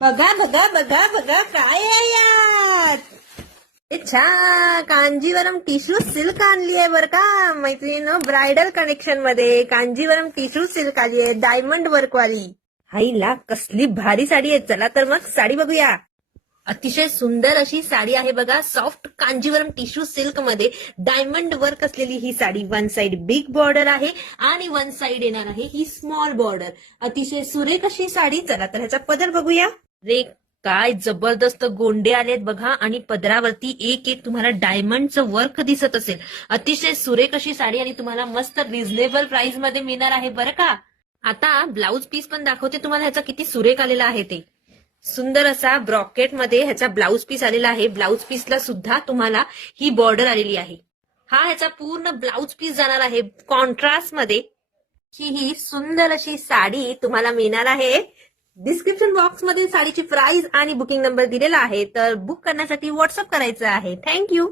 बघा बघा बघा बघा काय आहे यात. छान कांजीवरम टिश्यू सिल्क आणली आहे बरं का मैत्रिणीनं. ब्रायडल कनेक्शन मध्ये कांजीवरम टिश्यू सिल्क आली आहे डायमंड वर्क वाली. हाईला कसली भारी साडी आहे. चला तर मग साडी बघूया. अतिशय सुंदर अशी साडी आहे बघा. सॉफ्ट कांजीवरम टिश्यू सिल्क मध्ये डायमंड वर्क असलेली ही sari. One side big border आहे आणि वन साइड येणार आहे ही स्मॉल बॉर्डर. अतिशय सुरेख अशी साडी. चला तर ह्याचा पदर बघूया. रे काय जबरदस्त गोंडे आलेत बघा आणि पदरावरती एक एक तुम्हाला डायमंडचं वर्क दिसत असेल. अतिशय सुरेख अशी साडी आणि तुम्हाला मस्त रिझनेबल प्राइस मध्ये मिळणार आहे बरं का. आता ब्लाऊज पीस पण दाखवते तुम्हाला ह्याचा किती सुरेख आलेला आहे ते. सुंदर असा ब्रॉकेट मध्ये ह्याचा ब्लाऊज पीस आलेला आहे. ब्लाऊज पीसला सुद्धा तुम्हाला ही बॉर्डर आलेली आहे. हा ह्याचा पूर्ण ब्लाऊज पीस जाणार आहे कॉन्ट्रास्ट मध्ये. ही सुंदर अशी साडी तुम्हाला मिळणार आहे. डिस्क्रिप्शन बॉक्स मध्ये साडीची प्राइस आणि बुकिंग नंबर दिलेला आहे. तर बुक करण्यासाठी व्हॉट्सअप करायचं आहे. थँक्यू.